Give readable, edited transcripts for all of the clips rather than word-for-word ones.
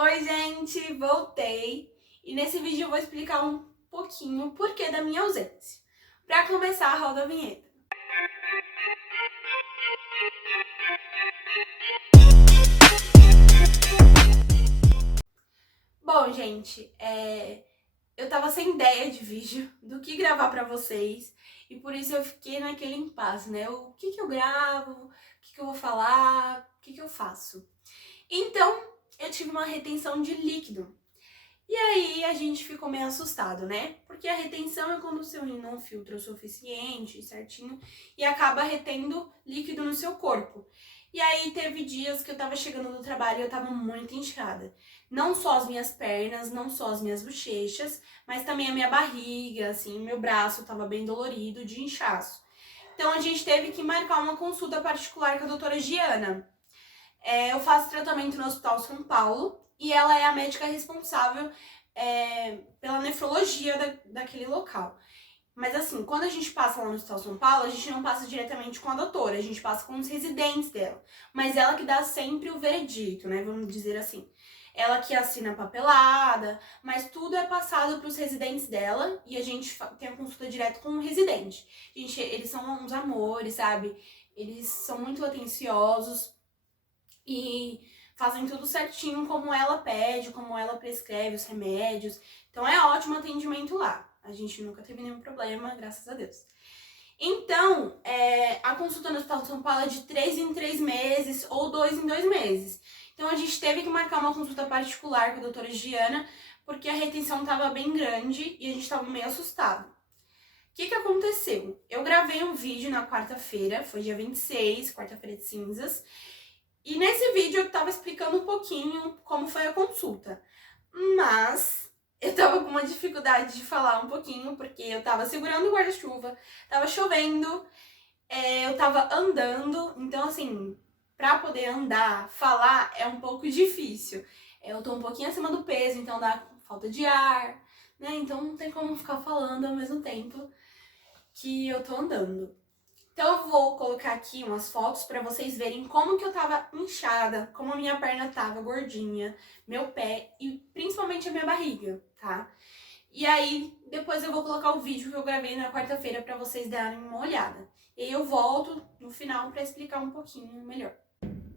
Oi, gente, voltei e nesse vídeo eu vou explicar um pouquinho o porquê da minha ausência. Para começar, roda a vinheta. Bom, gente, eu tava sem ideia de vídeo do que gravar pra vocês e por isso eu fiquei naquele impasse, né? O que que eu gravo, o que que eu vou falar, o que que eu faço. Então, eu tive uma retenção de líquido. E aí a gente ficou meio assustado, né? Porque a retenção é quando o seu rim não filtra o suficiente, certinho, e acaba retendo líquido no seu corpo. E aí teve dias que eu tava chegando do trabalho e eu tava muito inchada. Não só as minhas pernas, não só as minhas bochechas, mas também a minha barriga, assim, meu braço tava bem dolorido de inchaço. Então a gente teve que marcar uma consulta particular com a doutora Giana. Eu faço tratamento no Hospital São Paulo e ela é a médica responsável pela nefrologia daquele local. Mas assim, quando a gente passa lá no Hospital São Paulo, a gente não passa diretamente com a doutora, a gente passa com os residentes dela. Mas ela que dá sempre o veredito, né? Vamos dizer assim. Ela que assina a papelada, mas tudo é passado para os residentes dela e a gente tem a consulta direto com o residente. Gente, eles são uns amores, sabe? Eles são muito atenciosos e fazem tudo certinho como ela pede, como ela prescreve os remédios. Então é ótimo atendimento lá. A gente nunca teve nenhum problema, graças a Deus. Então, a consulta no Hospital de São Paulo é de 3 em 3 meses ou 2 em 2 meses. Então a gente teve que marcar uma consulta particular com a doutora Giana, porque a retenção estava bem grande e a gente estava meio assustado. O que aconteceu? Eu gravei um vídeo na quarta-feira, foi dia 26, quarta-feira de cinzas, e nesse vídeo eu tava explicando um pouquinho como foi a consulta, mas eu tava com uma dificuldade de falar um pouquinho, porque eu tava segurando o guarda-chuva, tava chovendo, eu tava andando, então assim, pra poder andar, falar é um pouco difícil. Eu tô um pouquinho acima do peso, então dá falta de ar, né? Então não tem como ficar falando ao mesmo tempo que eu tô andando. Então eu vou colocar aqui umas fotos pra vocês verem como que eu tava inchada, como a minha perna tava gordinha, meu pé e principalmente a minha barriga, tá? E aí depois eu vou colocar o vídeo que eu gravei na quarta-feira pra vocês darem uma olhada. E aí eu volto no final pra explicar um pouquinho melhor.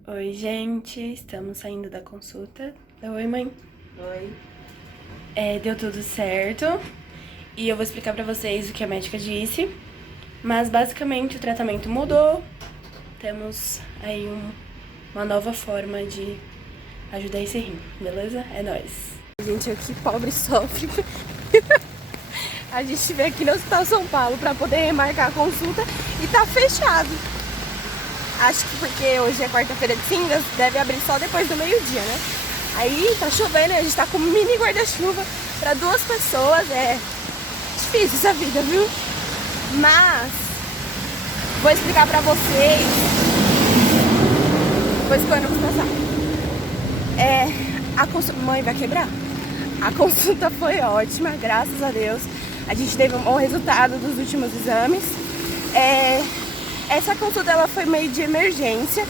Oi, gente, estamos saindo da consulta. Oi, mãe. Oi. Deu tudo certo. E eu vou explicar pra vocês o que a médica disse. Mas basicamente o tratamento mudou, temos aí uma nova forma de ajudar esse rim, beleza? É nóis. Gente, aqui pobre sofre. A gente veio aqui no Hospital São Paulo pra poder remarcar a consulta e tá fechado. Acho que porque hoje é quarta-feira de cinzas, deve abrir só depois do meio-dia, né? Aí tá chovendo, a gente tá com um mini guarda-chuva pra 2 pessoas, é difícil essa vida, viu? Mas vou explicar pra vocês. Depois quando eu passar. A consulta. Mãe, vai quebrar? A consulta foi ótima, graças a Deus. A gente teve um bom resultado dos últimos exames. Essa consulta ela foi meio de emergência,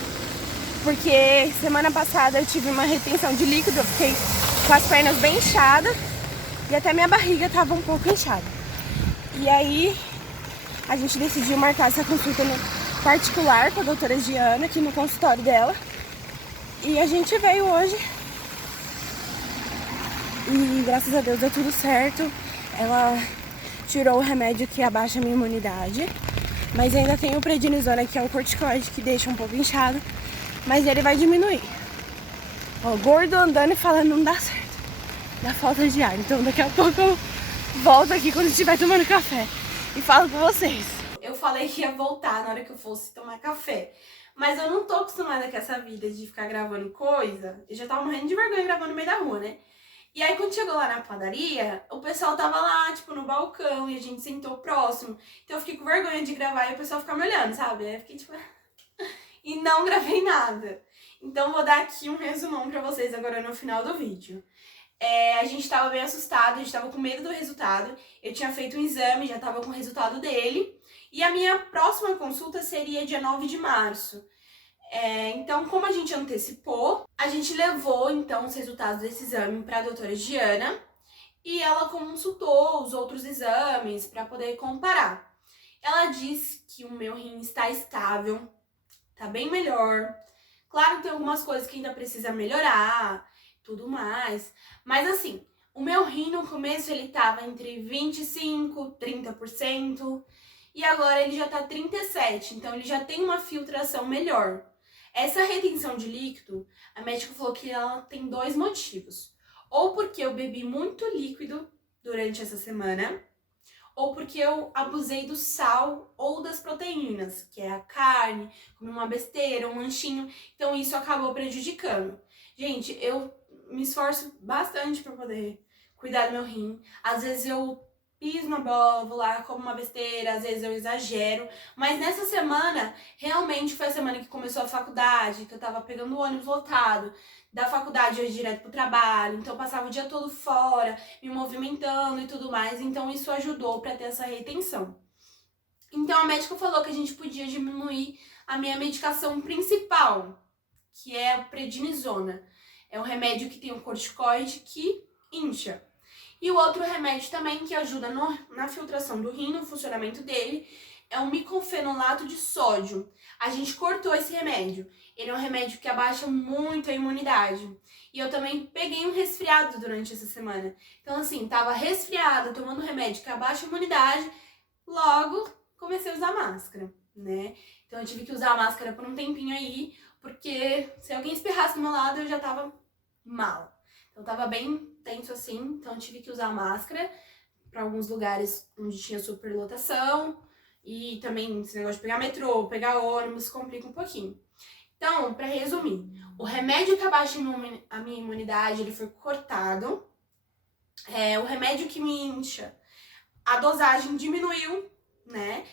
porque semana passada eu tive uma retenção de líquido, eu fiquei com as pernas bem inchadas e até minha barriga tava um pouco inchada. E aí a gente decidiu marcar essa consulta no particular com a doutora Giana, aqui no consultório dela. E a gente veio hoje. E graças a Deus deu tudo certo. Ela tirou o remédio que abaixa a minha imunidade. Mas ainda tem o prednisona, que é um corticoide que deixa um pouco inchado. Mas ele vai diminuir. Ó, gordo andando e falando não dá certo. Dá falta de ar. Então daqui a pouco eu volto aqui quando estiver tomando café e falo com vocês. Eu falei que ia voltar na hora que eu fosse tomar café, mas eu não tô acostumada com essa vida de ficar gravando coisa. Eu já tava morrendo de vergonha gravando no meio da rua, né? E aí quando chegou lá na padaria, o pessoal tava lá, tipo, no balcão e a gente sentou próximo. Então eu fiquei com vergonha de gravar e o pessoal ficava me olhando, sabe? Aí eu fiquei tipo... e não gravei nada. Então vou dar aqui um resumão pra vocês agora no final do vídeo. A gente tava bem assustado, a gente tava com medo do resultado. Eu tinha feito um exame, já tava com o resultado dele. E a minha próxima consulta seria dia 9 de março. Então, como a gente antecipou, a gente levou, então, os resultados desse exame para a doutora Giana e ela consultou os outros exames para poder comparar. Ela disse que o meu rim está estável, tá bem melhor. Claro que tem algumas coisas que ainda precisa melhorar, tudo mais. Mas assim, o meu rim no começo ele tava entre 25%, 30%. E agora ele já tá 37%, então ele já tem uma filtração melhor. Essa retenção de líquido, a médica falou que ela tem dois motivos. Ou porque eu bebi muito líquido durante essa semana, ou porque eu abusei do sal ou das proteínas, que é a carne, comi uma besteira, um lanchinho, então isso acabou prejudicando. Gente, eu me esforço bastante para poder cuidar do meu rim. Às vezes eu piso na bola, vou lá, como uma besteira, às vezes eu exagero, mas nessa semana, realmente foi a semana que começou a faculdade, que eu tava pegando o ônibus lotado, da faculdade eu ia direto pro trabalho, então eu passava o dia todo fora, me movimentando e tudo mais, então isso ajudou para ter essa retenção. Então a médica falou que a gente podia diminuir a minha medicação principal, que é a prednisona. É um remédio que tem um corticoide que incha. E o outro remédio também que ajuda na filtração do rim, no funcionamento dele, é o micofenolato de sódio. A gente cortou esse remédio. Ele é um remédio que abaixa muito a imunidade. E eu também peguei um resfriado durante essa semana. Então, assim, tava resfriada, tomando remédio que abaixa a imunidade, logo comecei a usar máscara, né? Então eu tive que usar a máscara por um tempinho aí, porque se alguém espirrasse do meu lado, eu já tava mal. Então tava bem tenso assim, então eu tive que usar máscara para alguns lugares onde tinha superlotação e também esse negócio de pegar metrô, pegar ônibus, complica um pouquinho. Então, para resumir, o remédio que abaixa a minha imunidade, ele foi cortado. O remédio que me incha, a dosagem diminuiu, né?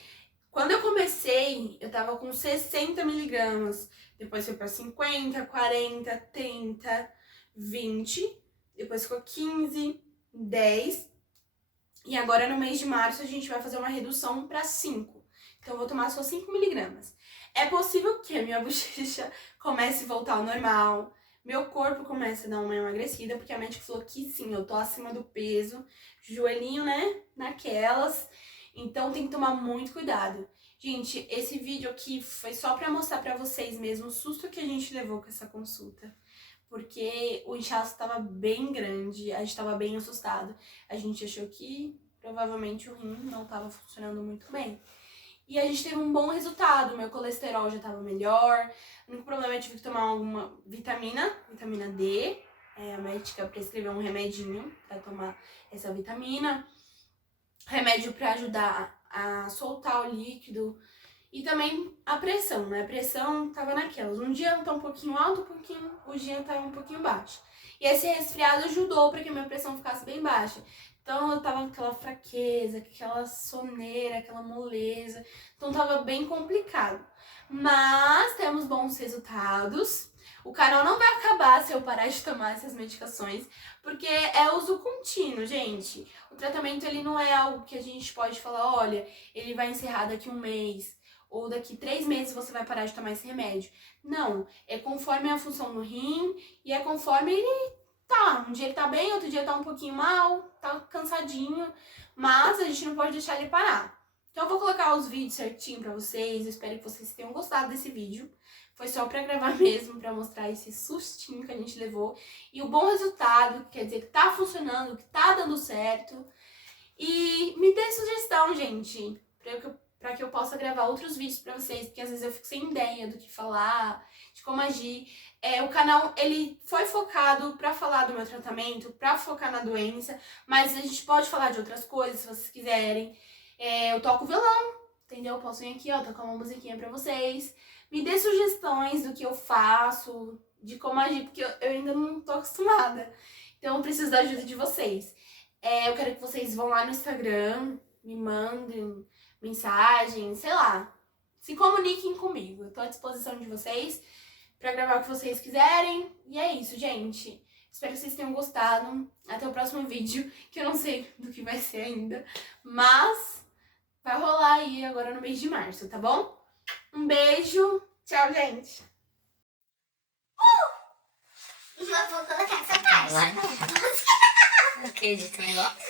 Quando eu comecei, eu tava com 60 miligramas, depois foi para 50, 40, 30, 20, depois ficou 15, 10, e agora no mês de março a gente vai fazer uma redução para 5. Então eu vou tomar só 5 miligramas. É possível que a minha bochecha comece a voltar ao normal, meu corpo comece a dar uma emagrecida, porque a médica falou que sim, eu tô acima do peso, joelhinho, né, naquelas, então tem que tomar muito cuidado. Gente, esse vídeo aqui foi só pra mostrar pra vocês mesmo o susto que a gente levou com essa consulta. Porque o inchaço tava bem grande, a gente tava bem assustado. A gente achou que provavelmente o rim não tava funcionando muito bem. E a gente teve um bom resultado, meu colesterol já tava melhor. O único problema é que eu tive que tomar alguma vitamina D. A médica prescreveu um remedinho pra tomar essa vitamina. Remédio pra ajudar a soltar o líquido. E também a pressão, né? A pressão tava naquelas. Um dia tá um pouquinho alto, o dia tá um pouquinho baixo. E esse resfriado ajudou para que a minha pressão ficasse bem baixa. Então eu tava com aquela fraqueza, aquela soneira, aquela moleza. Então tava bem complicado. Mas temos bons resultados. O canal não vai acabar se eu parar de tomar essas medicações, porque é uso contínuo, gente. O tratamento ele não é algo que a gente pode falar, olha, ele vai encerrar daqui um mês, ou daqui 3 meses você vai parar de tomar esse remédio. Não, é conforme a função do rim e é conforme ele tá. Um dia ele tá bem, outro dia tá um pouquinho mal, tá cansadinho, mas a gente não pode deixar ele parar. Então eu vou colocar os vídeos certinho pra vocês, eu espero que vocês tenham gostado desse vídeo. Foi só pra gravar mesmo, pra mostrar esse sustinho que a gente levou e o bom resultado, que quer dizer que tá funcionando, que tá dando certo. E me dê sugestão, gente, pra que eu possa gravar outros vídeos pra vocês, porque às vezes eu fico sem ideia do que falar, de como agir. O canal, ele foi focado pra falar do meu tratamento, pra focar na doença, mas a gente pode falar de outras coisas, se vocês quiserem. Eu toco violão, entendeu? Eu posso vir aqui, ó, tocar uma musiquinha pra vocês. Me dê sugestões do que eu faço, de como agir, porque eu ainda não tô acostumada. Então eu preciso da ajuda de vocês. Eu quero que vocês vão lá no Instagram, me mandem mensagem, sei lá. Se comuniquem comigo. Eu tô à disposição de vocês pra gravar o que vocês quiserem. E é isso, gente. Espero que vocês tenham gostado. Até o próximo vídeo, que eu não sei do que vai ser ainda. Mas vai rolar aí agora no mês de março, tá bom? Um beijo. Tchau, gente. Eu vou colocar essa parte. Vai. Não acredito no negócio.